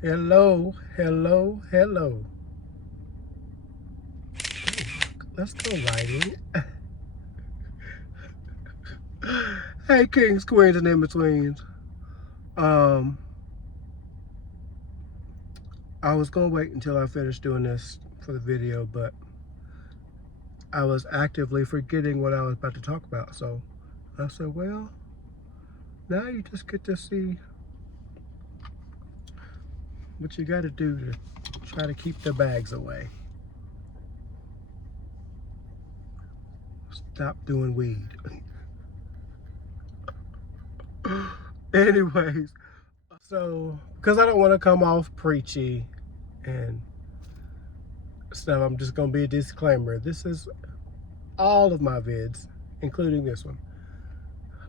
Hello, hello, hello. Let's go lighting. Hey, kings, queens, and in-betweens. Um, I was gonna wait until I finished doing this for the video, but I was actively forgetting what I was about to talk about. So I said, well, now you just get to see what you gotta do to try to keep the bags away. Stop doing weed. Anyways, so because I don't want to come off preachy and stuff, I'm just gonna be a disclaimer. This is all of my vids, including this one.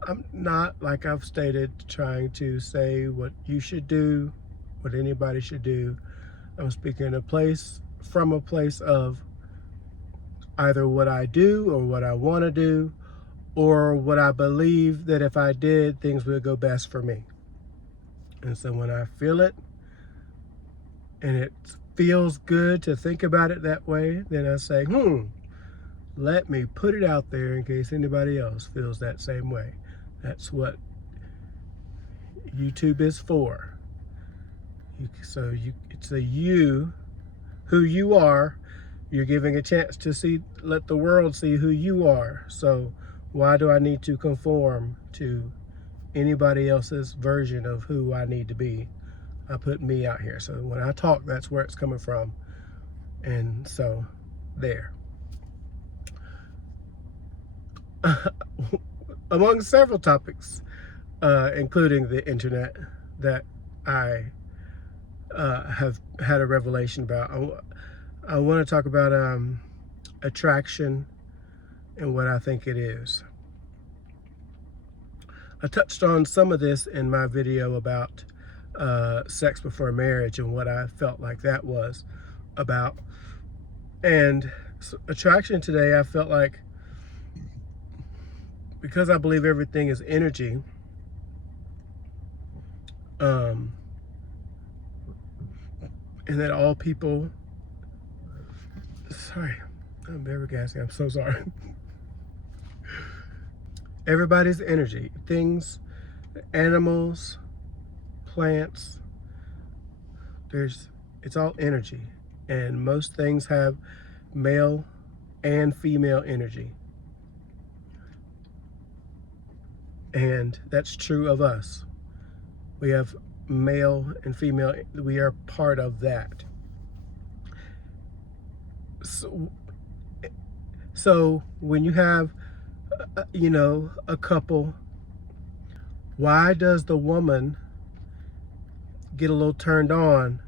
I'm not, like I've stated, trying to say what you should do, what anybody should do. I'm speaking from a place of either what I do or what I want to do, or what I believe that if I did, things would go best for me. And so when I feel it, and it feels good to think about it that way, then I say, let me put it out there in case anybody else feels that same way. That's what YouTube is for. It's a you, who you are. You're giving a chance to let the world see who you are. So why do I need to conform to anybody else's version of who I need to be? I put me out here. So when I talk, that's where it's coming from. And so there. Among several topics, including the internet, that I have had a revelation about. I want to talk about attraction and what I think it is. I touched on some of this in my video about sex before marriage and what I felt like that was about. And attraction today, I felt like, because I believe everything is energy, and that all people, sorry, I'm very gassy, I'm so sorry. Everybody's energy, things, animals, plants, it's all energy. And most things have male and female energy. And that's true of us. We have male and female, we are part of that. So when you have, a couple, why does the woman get a little turned on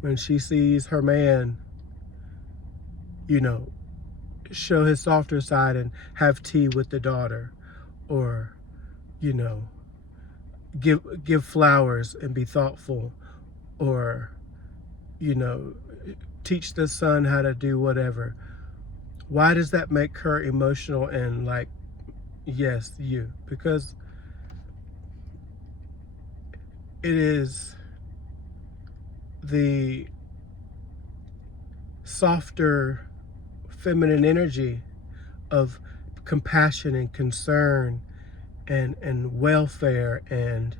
when she sees her man, show his softer side and have tea with the daughter, or, give flowers and be thoughtful, or, teach the son how to do whatever? Why does that make her emotional and like, yes, you? Because it is the softer feminine energy of compassion and concern and welfare and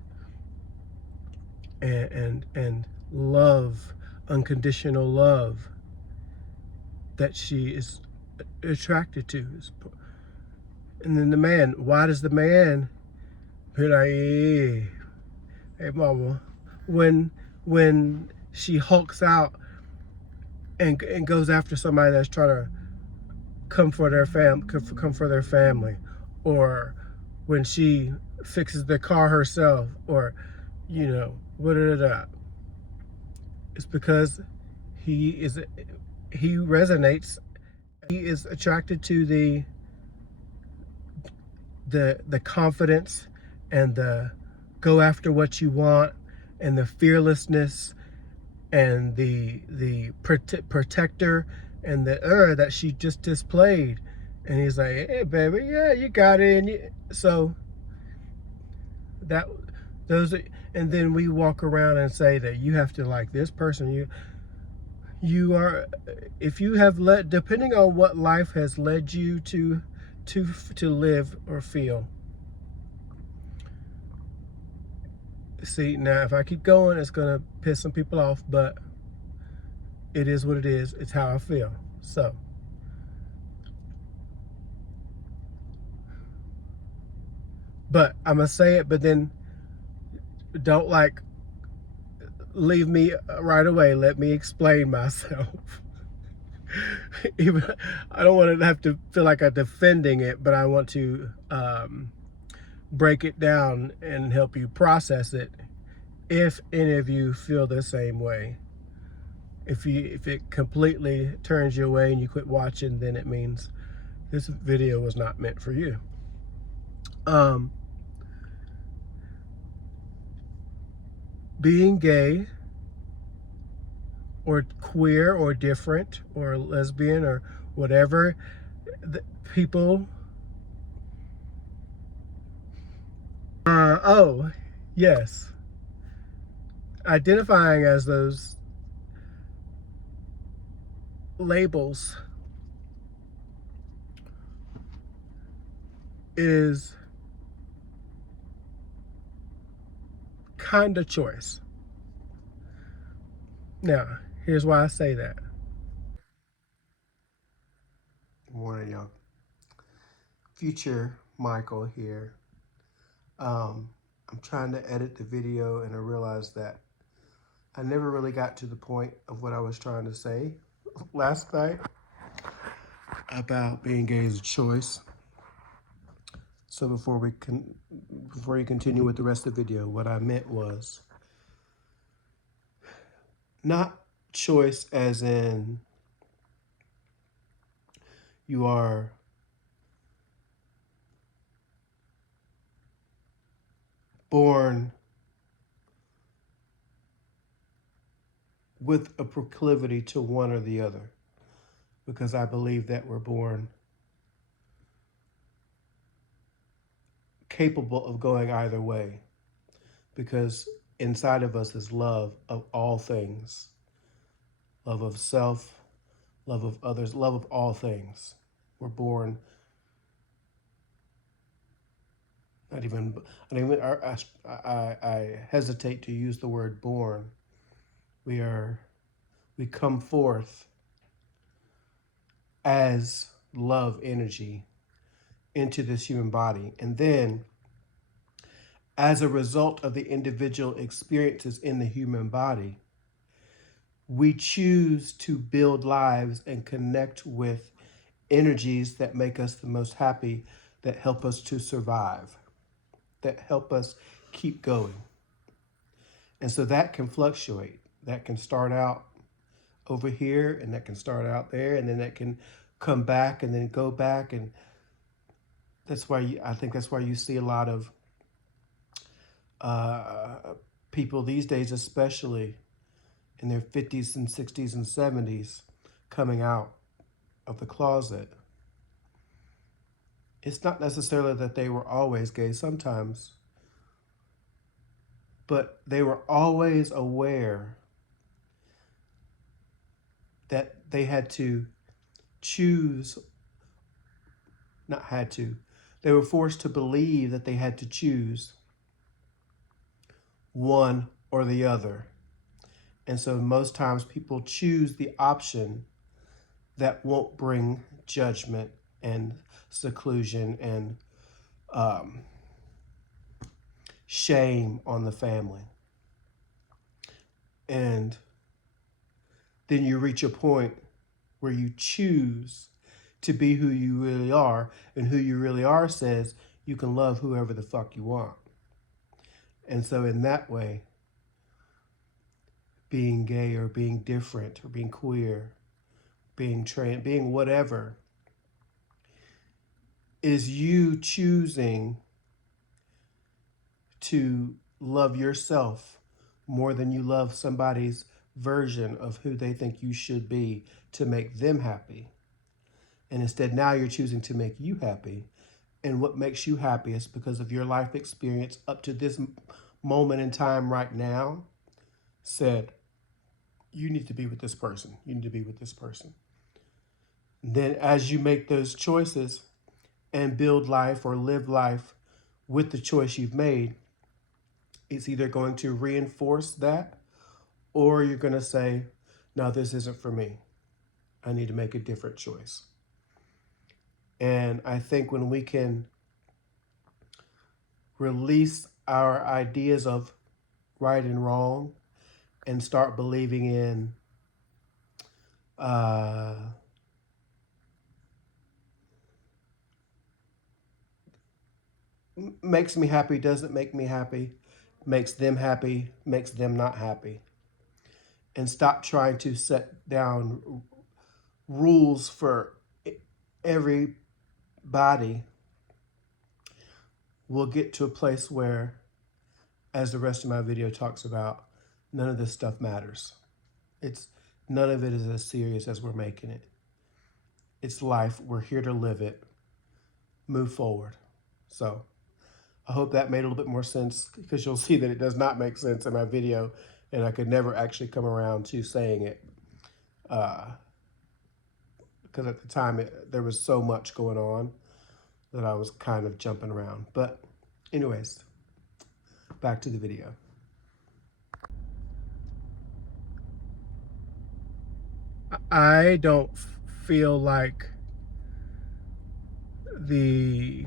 love, unconditional love, that she is attracted to. And then the man, why does the man be like, hey mama, when she hulks out and goes after somebody that's trying to come for their family, or when she fixes the car herself, or it's because he resonates. He is attracted to the confidence and the go after what you want, and the fearlessness, and the protector, and the that she just displayed. And he's like, hey baby, yeah, you got it. So that those are, And then we walk around and say that you have to like this person. You are, if you have led, depending on what life has led you to live or feel. See, now if I keep going, it's gonna piss some people off, but it is what it is. It's how I feel. So, but I'm gonna say it, but then don't like leave me right away. Let me explain myself. Even I don't want to have to feel like I'm defending it, but I want to break it down and help you process it. If any of you feel the same way, if it completely turns you away and you quit watching, then it means this video was not meant for you. Being gay or queer or different or lesbian or whatever, people. Oh, yes. Identifying as those labels is kind of choice. Now, here's why I say that. Good morning, y'all. Future Michael here. I'm trying to edit the video and I realized that I never really got to the point of what I was trying to say last night about being gay as a choice. So before you continue with the rest of the video, what I meant was not choice as in you are born with a proclivity to one or the other, because I believe that we're born capable of going either way, because inside of us is love of all things, love of self, love of others, love of all things. We're born. I hesitate to use the word born. We come forth as love energy into this human body. And then as a result of the individual experiences in the human body, we choose to build lives and connect with energies that make us the most happy, that help us to survive, that help us keep going. And so that can fluctuate. That can start out over here and that can start out there, and then that can come back and then go back. And that's why I think that's why you see a lot of people these days, especially in their 50s and 60s and 70s, coming out of the closet. It's not necessarily that they were always gay sometimes, but they were always aware that they had to choose, not had to, they were forced to believe that they had to choose one or the other. And so most times people choose the option that won't bring judgment and seclusion and shame on the family. And then you reach a point where you choose to be who you really are, and who you really are says you can love whoever the fuck you want. And so in that way, being gay or being different or being queer, being trans, being whatever, is you choosing to love yourself more than you love somebody's version of who they think you should be to make them happy. And instead now you're choosing to make you happy. And what makes you happiest because of your life experience up to this moment in time right now said, you need to be with this person. You need to be with this person. Then as you make those choices and build life or live life with the choice you've made, it's either going to reinforce that or you're going to say, no, this isn't for me. I need to make a different choice. And I think when we can release our ideas of right and wrong and start believing in makes me happy, doesn't make me happy, makes them happy, makes them not happy, and stop trying to set down rules for everybody, we'll get to a place where, as the rest of my video talks about, none of this stuff matters. None of it is as serious as we're making it. It's life. We're here to live it. Move forward. So I hope that made a little bit more sense, because you'll see that it does not make sense in my video, and I could never actually come around to saying it. Because at the time there was so much going on that I was kind of jumping around. But anyways, back to the video. I don't feel like the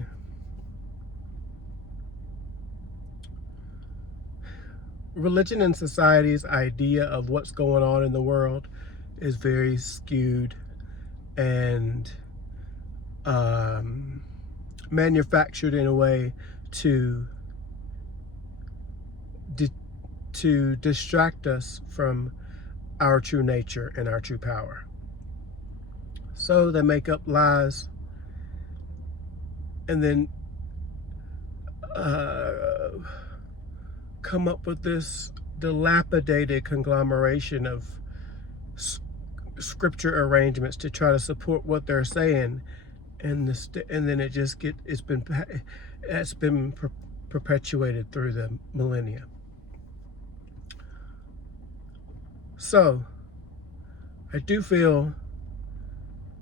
religion and society's idea of what's going on in the world is very skewed and manufactured in a way to distract us from our true nature and our true power. So they make up lies and then come up with this dilapidated conglomeration of scripture arrangements to try to support what they're saying, and then it's been perpetuated through the millennia. So I do feel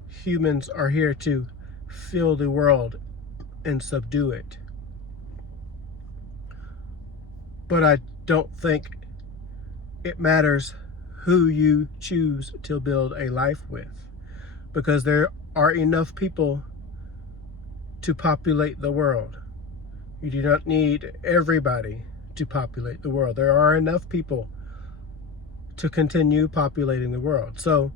humans are here to fill the world and subdue it. But I don't think it matters who you choose to build a life with, because there are enough people to populate the world. You do not need everybody to populate the world. There are enough people to continue populating the world. So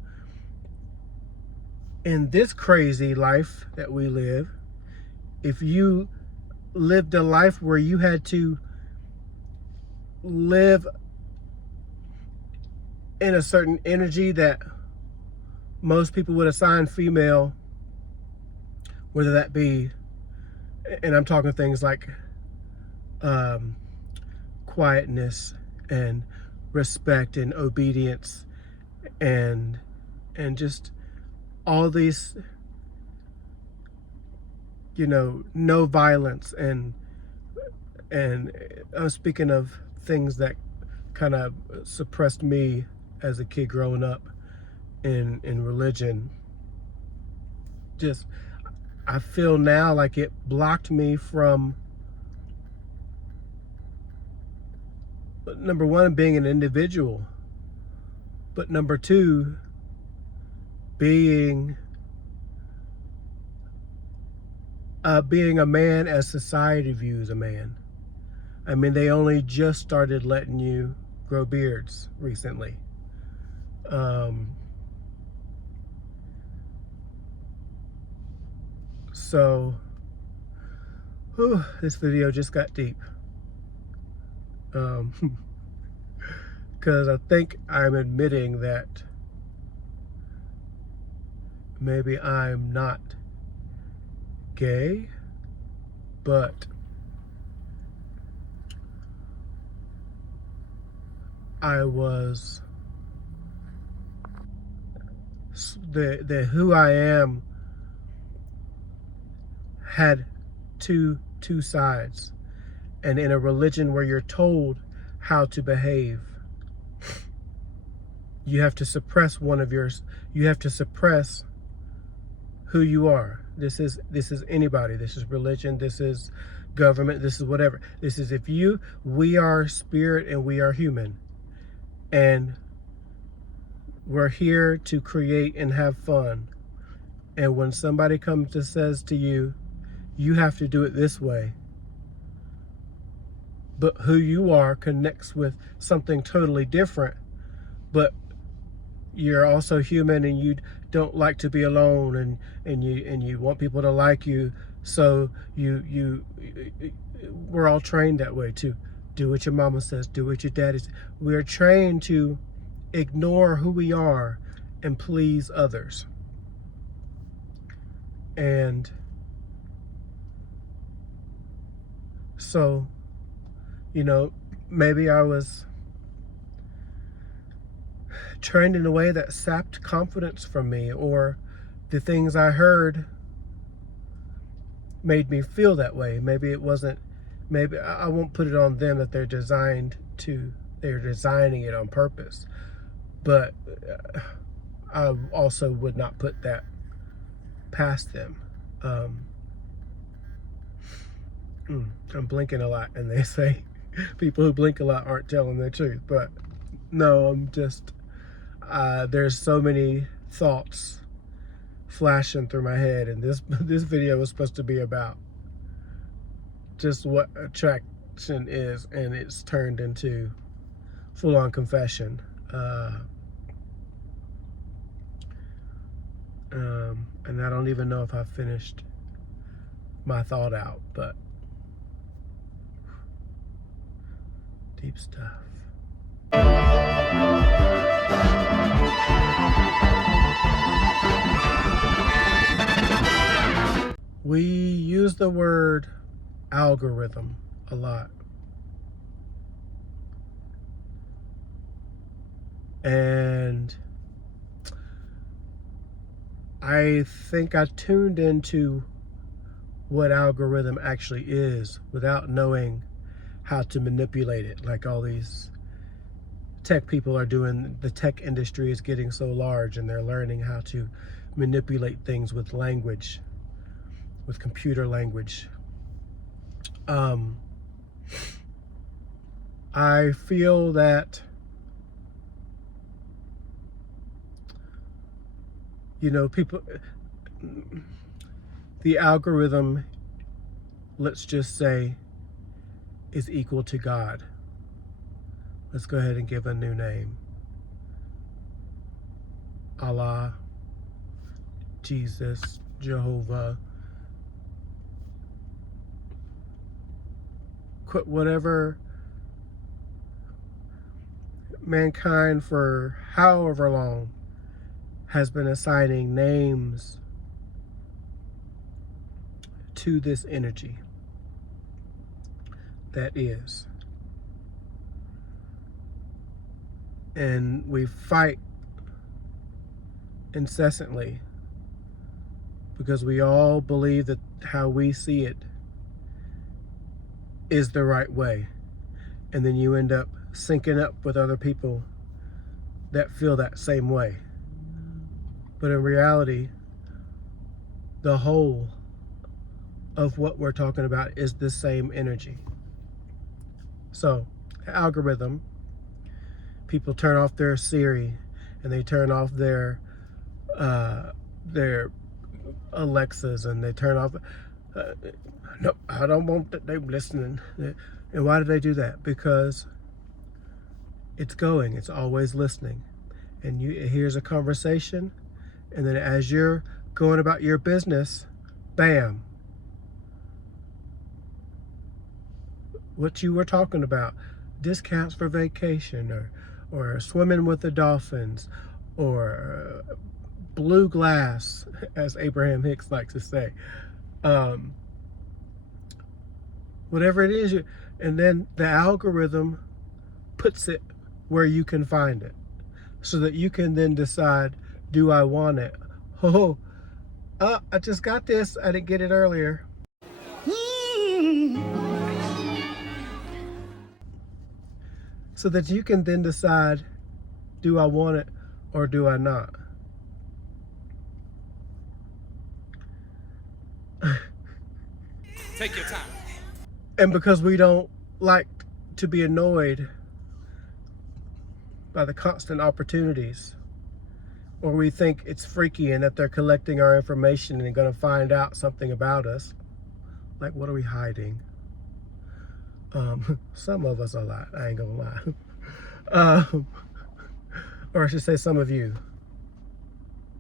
in this crazy life that we live, if you lived a life where you had to live in a certain energy that most people would assign female, whether that be, and I'm talking things like quietness and respect and obedience and just all these, no violence, and I'm speaking of things that kind of suppressed me as a kid growing up in religion. Just, I feel now like it blocked me from, number one, being an individual, but number two, being a man as society views a man. I mean, they only just started letting you grow beards recently. So, this video just got deep. Because I think I'm admitting that maybe I'm not gay, but I was, the who I am had two sides, and in a religion where you're told how to behave. You have to suppress you have to suppress who you are. This is anybody. This is religion. This is government. This is whatever. This is we are spirit and we are human. And we're here to create and have fun. And when somebody comes and says to you, you have to do it this way, but who you are connects with something totally different, but you're also human and you don't like to be alone, and you want people to like you, so we're all trained that way, to do what your mama says, do what your daddy says. We're trained to ignore who we are and please others. And so, maybe I was trained in a way that sapped confidence from me, or the things I heard made me feel that way. Maybe it wasn't, maybe I won't put it on them that they're designing it on purpose. But I also would not put that past them. I'm blinking a lot, and they say people who blink a lot aren't telling the truth. But no, I'm just, there's so many thoughts flashing through my head, and this video was supposed to be about just what attraction is, and it's turned into full-on confession. And I don't even know if I finished my thought out, but deep stuff. We use the word algorithm a lot. And I think I tuned into what algorithm actually is without knowing how to manipulate it, like all these tech people are doing. The tech industry is getting so large, and they're learning how to manipulate things with language, with computer language. I feel that people, the algorithm, let's just say, is equal to God. Let's go ahead and give a new name. Allah, Jesus, Jehovah, whatever. Mankind for however long has been assigning names to this energy that is. And we fight incessantly because we all believe that how we see it is the right way. And then you end up syncing up with other people that feel that same way. But in reality, the whole of what we're talking about is the same energy. So, algorithm, people turn off their Siri, and they turn off their Alexas, and they turn off, no, I don't want that, they're listening. And why do they do that? Because it's always listening. And here's a conversation, and then as you're going about your business, bam, what you were talking about, discounts for vacation, or swimming with the dolphins, or blue glass, as Abraham Hicks likes to say, whatever it is, and then the algorithm puts it where you can find it, so that you can then decide, do I want it? I just got this, I didn't get it earlier. so that you can then decide, do I want it or do I not? Take your time. And because we don't like to be annoyed by the constant opportunities, or we think it's freaky and that they're collecting our information and going to find out something about us, like, what are we hiding? Some of us a lot, I ain't gonna lie. Or I should say some of you,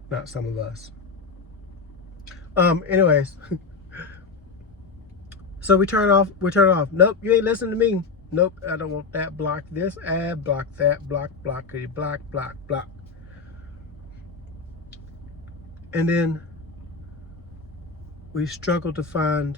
not some of us. Anyways, so we turn it off. Nope, you ain't listening to me. Nope, I don't want that. Block this ad, block that, block, block. And then we struggle to find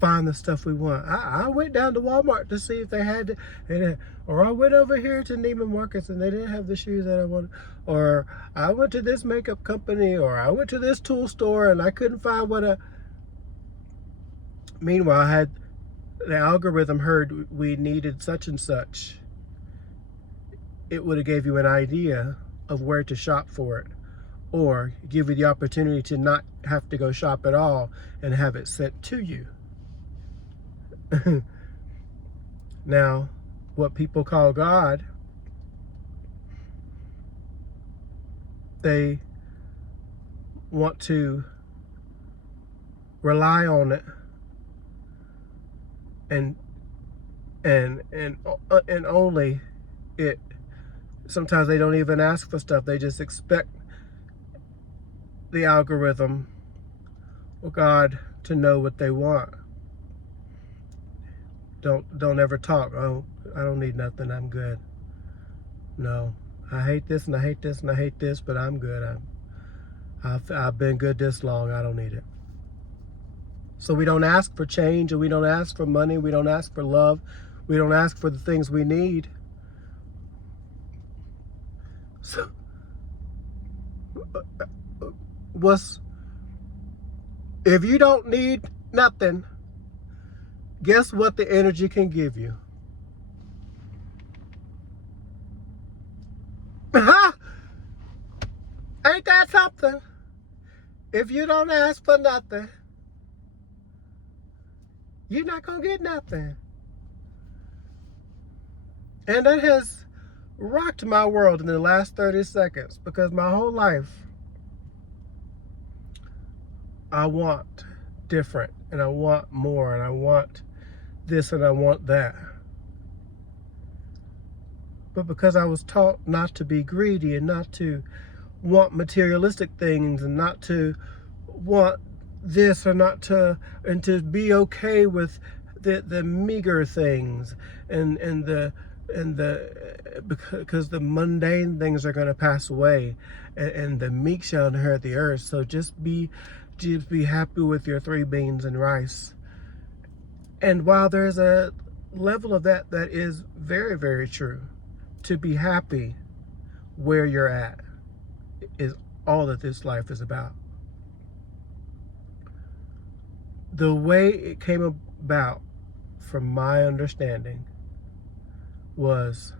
the stuff we want. I went down to Walmart to see if they had it, or I went over here to Neiman Marcus and they didn't have the shoes that I wanted, or I went to this makeup company, or I went to this tool store and I couldn't find what meanwhile, I had the algorithm heard we needed such and such, it would have gave you an idea of where to shop for it, or give you the opportunity to not have to go shop at all and have it sent to you. Now, what people call God, they want to rely on it and only it. Sometimes they don't even ask for stuff. They just expect the algorithm or God to know what they want. Don't ever talk. Oh, I don't need nothing. I'm good. No, I hate this and I hate this and I hate this, but I'm good. I've been good this long. I don't need it. So we don't ask for change, and we don't ask for money. We don't ask for love. We don't ask for the things we need. So if you don't need nothing, guess what the energy can give you? Ain't that something? If you don't ask for nothing, you're not gonna get nothing. And that has rocked my world in the last 30 seconds, because my whole life I want different, and I want more, and I want this and I want that. But because I was taught not to be greedy and not to want materialistic things and not to want this or not to, and to be okay with the meager things because the mundane things are going to pass away, and the meek shall inherit the earth. So just be happy with your 3 beans and rice. And while there's a level of that is very, very true, to be happy where you're at is all that this life is about. The way it came about, from my understanding, was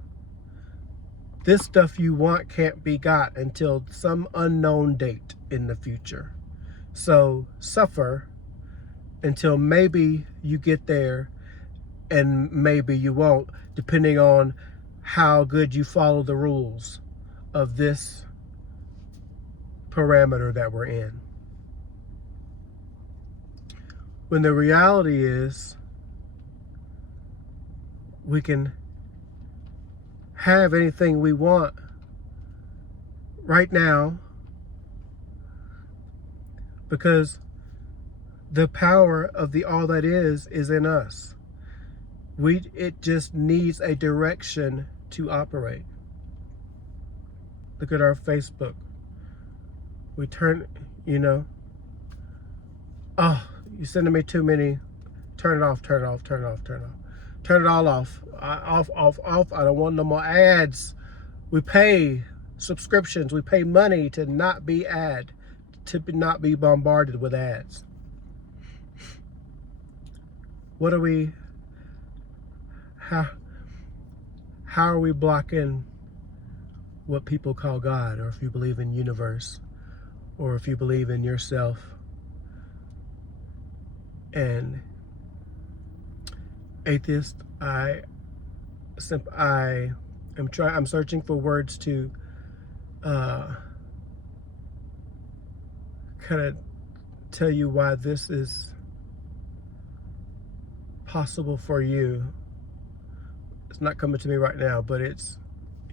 this stuff you want can't be got until some unknown date in the future. So suffer until maybe you get there, and maybe you won't, depending on how good you follow the rules of this parameter that we're in. When the reality is, we can have anything we want right now, because the power of the all that is in us. It just needs a direction to operate. Look at our Facebook. We turn, oh, you're sending me too many. Turn it off. Turn it all off. Off. I don't want no more ads. We pay subscriptions. We pay money to not be not be bombarded with ads. What are we how are we blocking what people call God, or if you believe in universe, or if you believe in yourself? And atheist, I'm searching for words to kind of tell you why this is possible for you. It's not coming to me right now, but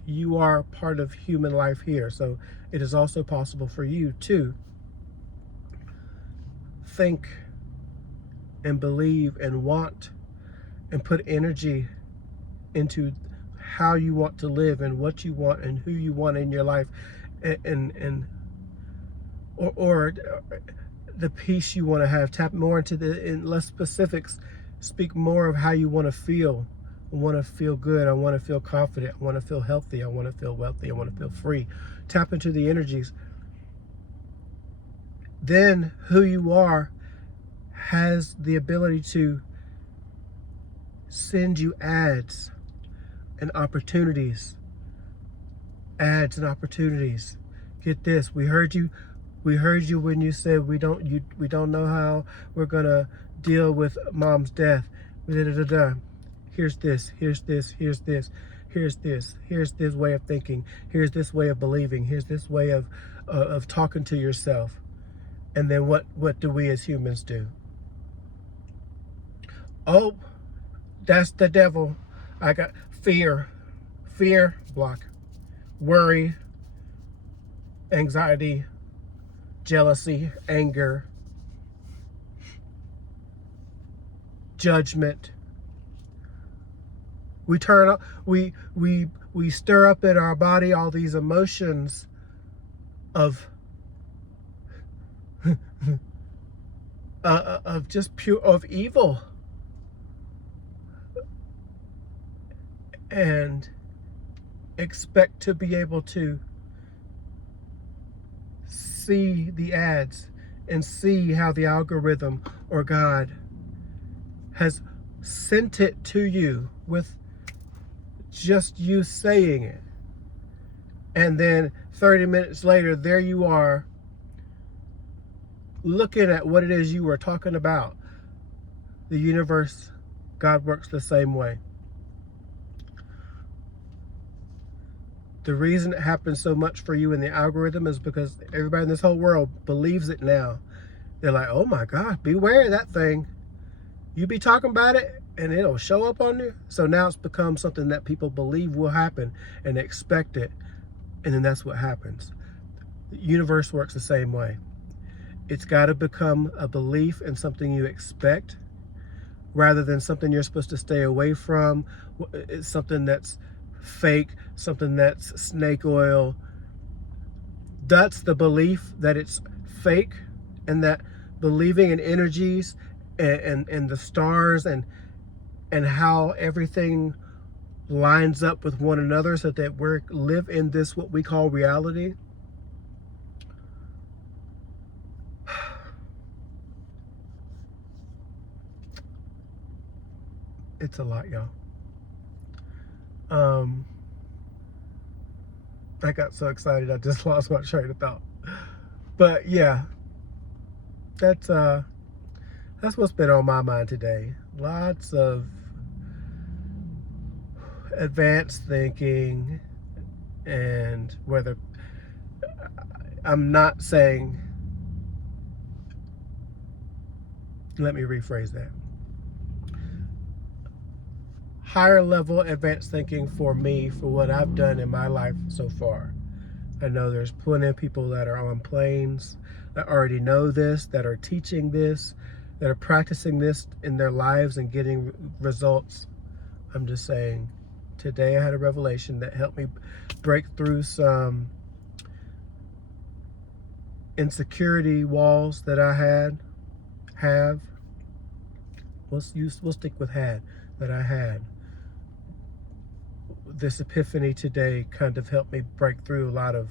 you are part of human life here, so it is also possible for you to think and believe and want and put energy into how you want to live and what you want and who you want in your life, or the peace you want to have. Tap more into in less specifics. Speak more of how you want to feel. I want to feel good. I want to feel confident. I want to feel healthy. I want to feel wealthy. I want to feel free. Tap into the energies. Then who you are has the ability to send you ads and opportunities. Ads and opportunities. Get this. We heard you when you said we don't know how we're gonna deal with mom's death. Here's this way of thinking. Here's this way of believing. Here's this way of talking to yourself. And then what do we as humans do? Oh, that's the devil. I got fear, block, worry, anxiety, jealousy, anger, judgment. We turn up, we stir up in our body all these emotions of just of evil, and expect to be able to see the ads and see how the algorithm or God has sent it to you with just you saying it. And then 30 minutes later, there you are looking at what it is you were talking about. The universe, God works the same way. The reason it happens so much for you in the algorithm is because everybody in this whole world believes it now. They're like, oh my God, beware of that thing. You be talking about it and it'll show up on you. So now it's become something that people believe will happen and they expect it. And then that's what happens. The universe works the same way. It's got to become a belief in something you expect rather than something you're supposed to stay away from. It's something that's fake, something that's snake oil. That's the belief that it's fake, and that believing in energies and the stars and how everything lines up with one another so that we live in this what we call reality. It's a lot, y'all. I got so excited I just lost my train of thought. But yeah, that's what's been on my mind today. Lots of advanced thinking, and whether I'm not saying, let me rephrase that. Higher level advanced thinking for me, for what I've done in my life so far. I know there's plenty of people that are on planes that already know this, that are teaching this, that are practicing this in their lives and getting results. I'm just saying, today I had a revelation that helped me break through some insecurity walls that I have. We'll stick with that I had. This epiphany today kind of helped me break through a lot of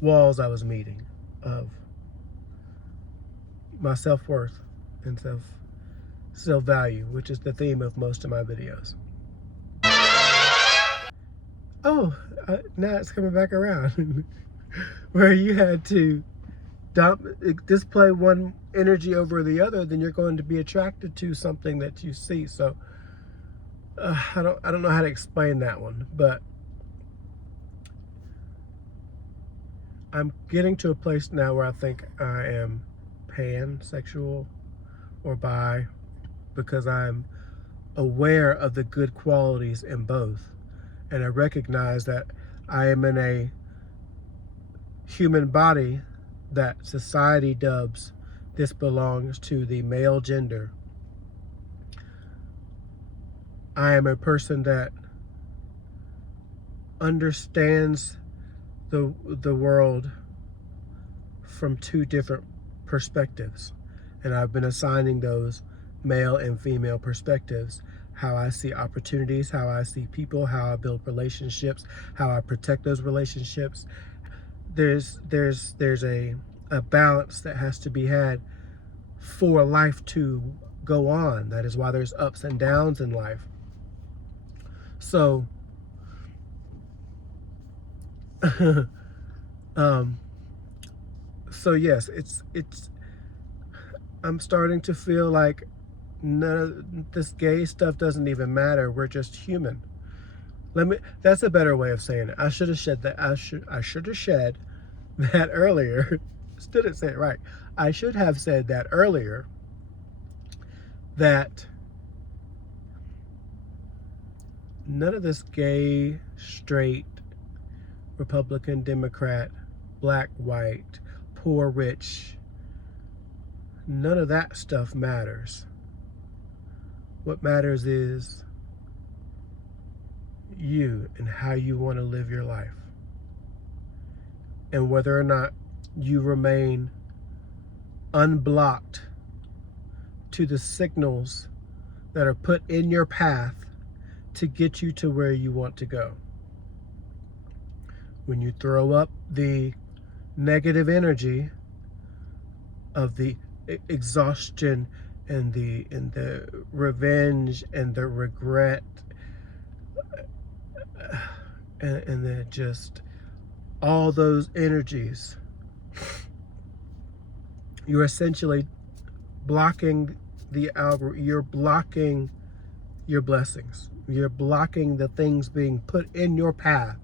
walls I was meeting of my self-worth and still value, which is the theme of most of my videos. Oh, now it's coming back around. Where you had to display one energy over the other, then you're going to be attracted to something that you see. So I don't know how to explain that one, but I'm getting to a place now where I think I am pansexual or bi, because I'm aware of the good qualities in both, and I recognize that I am in a human body that society dubs this belongs to the male gender. I am a person that understands the world from two different perspectives, and I've been assigning those male and female perspectives: how I see opportunities, how I see people, how I build relationships, how I protect those relationships. There's a balance that has to be had for life to go on. That is why there's ups and downs in life. So so yes, it's I'm starting to feel like none of this gay stuff doesn't even matter. We're just human. That's a better way of saying it. I should have shed that. I should have shed that earlier. Still didn't say it right. I should have said that earlier, that none of this gay, straight, Republican, Democrat, black, white, poor, rich, none of that stuff matters. What matters is you and how you want to live your life, and whether or not you remain unblocked to the signals that are put in your path to get you to where you want to go. When you throw up the negative energy of the exhaustion and the revenge and the regret, and then just all those energies, you're essentially blocking the algorithm. You're blocking your blessings. You're blocking the things being put in your path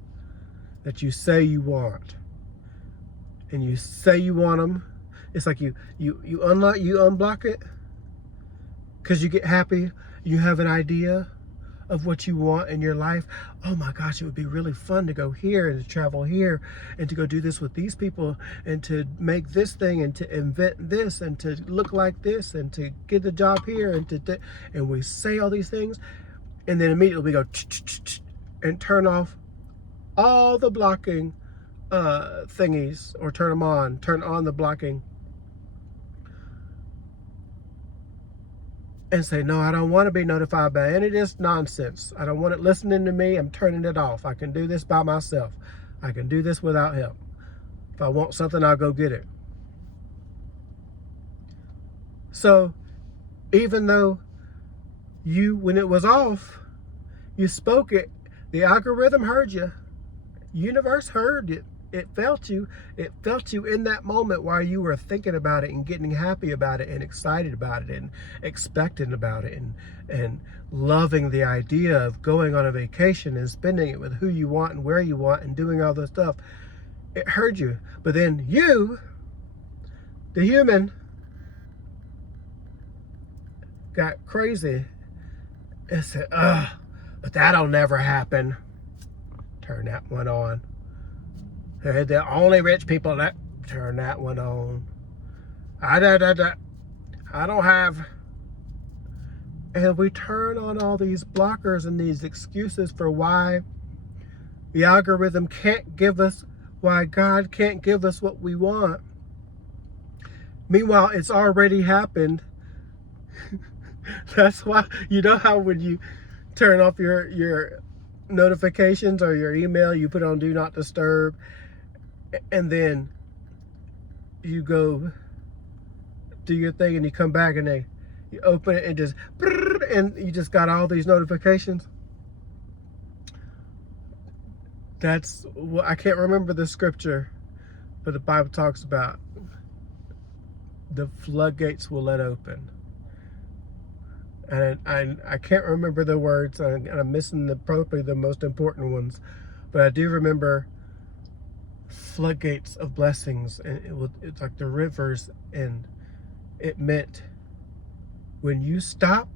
that you say you want, and you say you want them. It's like you unblock it because you get happy. You have an idea of what you want in your life. Oh my gosh, it would be really fun to go here and to travel here and to go do this with these people and to make this thing and to invent this and to look like this and to get the job here and we say all these things, and then immediately we go and turn off all the blocking thingies, or turn on the blocking, and say, no, I don't want to be notified by any of this nonsense. I don't want it listening to me. I'm turning it off. I can do this by myself. I can do this without help. If I want something, I'll go get it. So even though when it was off, you spoke it, the algorithm heard you. Universe heard it. It felt you. It felt you in that moment while you were thinking about it and getting happy about it and excited about it and expectant about it and loving the idea of going on a vacation and spending it with who you want and where you want and doing all this stuff. It heard you. But then you, the human, got crazy and said, but that'll never happen. Turn that one on. They're the only rich people that turn that one on. I don't have. And we turn on all these blockers and these excuses for why the algorithm can't give us, why God can't give us what we want. Meanwhile, it's already happened. That's why, you know how when you turn off your notifications or your email, you put on do not disturb, and then you go do your thing and you come back and You open it and just, and you just got all these notifications. That's what, I can't remember the scripture, but the Bible talks about the floodgates will let open. And I can't remember the words, and I'm missing probably the most important ones, but I do remember floodgates of blessings, and it's like the rivers, and it meant when you stop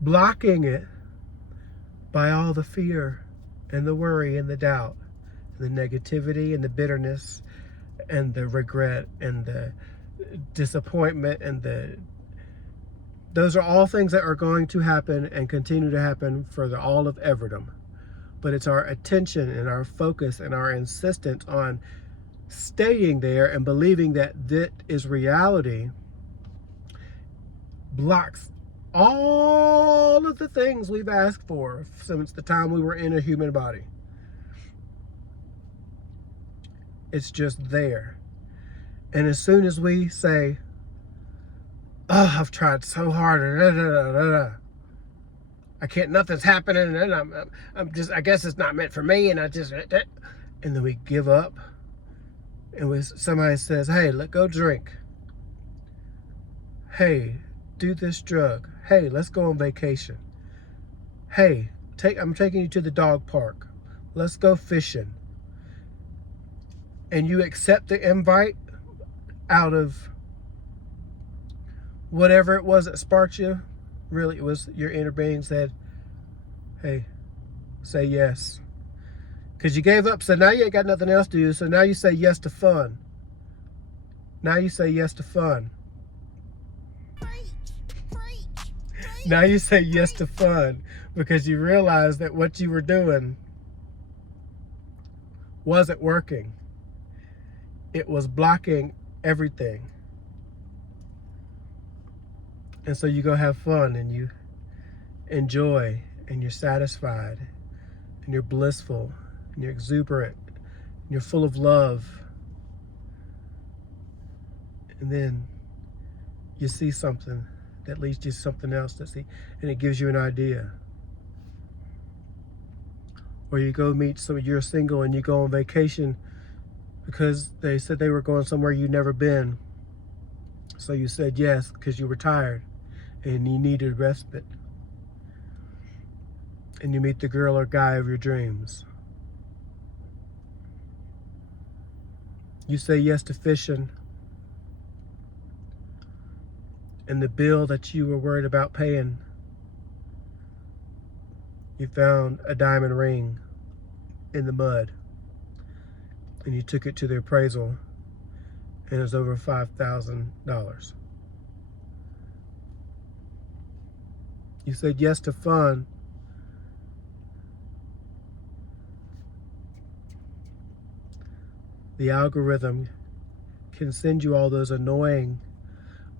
blocking it by all the fear and the worry and the doubt, and the negativity and the bitterness and the regret and the disappointment and those are all things that are going to happen and continue to happen for all of Everdom. But it's our attention and our focus and our insistence on staying there and believing that that is reality blocks all of the things we've asked for since the time we were in a human body. It's just there. And as soon as we say, oh, I've tried so hard, I can't, nothing's happening, and I'm just, I guess it's not meant for me, and and then we give up, and somebody says, hey, let's go drink. Hey, do this drug. Hey, let's go on vacation. Hey, I'm taking you to the dog park. Let's go fishing. And you accept the invite out of whatever it was that sparked you. Really, it was your inner being said, hey, say yes. Because you gave up, so now you ain't got nothing else to do, so now you say yes to fun. Now you say yes to fun. Now you say yes to fun because you realize that what you were doing wasn't working. It was blocking everything. And so you go have fun and you enjoy and you're satisfied and you're blissful and you're exuberant and you're full of love. And then you see something that leads to something else to see, and it gives you an idea. Or you go meet you're single and you go on vacation because they said they were going somewhere you'd never been. So you said yes because you were tired and you needed respite. And you meet the girl or guy of your dreams. You say yes to fishing, and the bill that you were worried about paying, you found a diamond ring in the mud, and you took it to the appraisal, and it was over $5,000. You said yes to fun, the algorithm can send you all those annoying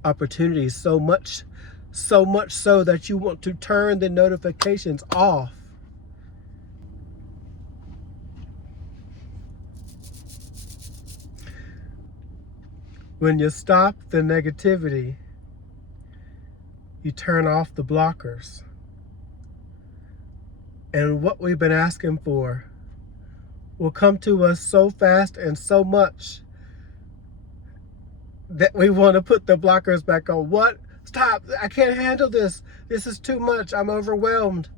opportunities, so much so that you want to turn the notifications off. When you stop the negativity, you turn off the blockers. And what we've been asking for will come to us so fast and so much that we want to put the blockers back on. What? Stop. I can't handle this. This is too much. I'm overwhelmed.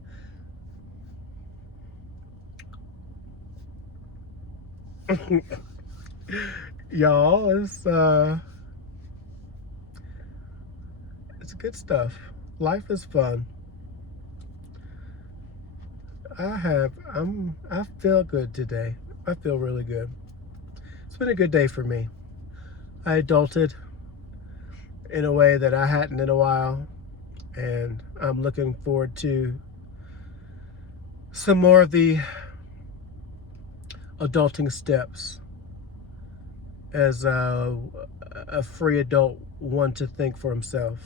Y'all, it's good stuff. Life is fun. I feel good today. I feel really good. It's been a good day for me. I adulted in a way that I hadn't in a while, and I'm looking forward to some more of the adulting steps as a free adult, one to think for himself.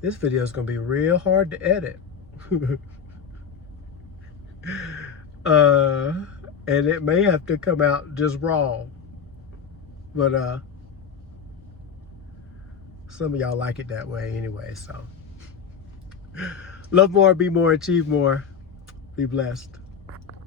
This video is going to be real hard to edit. And it may have to come out just raw. But some of y'all like it that way anyway, so. Love more, be more, achieve more. Be blessed.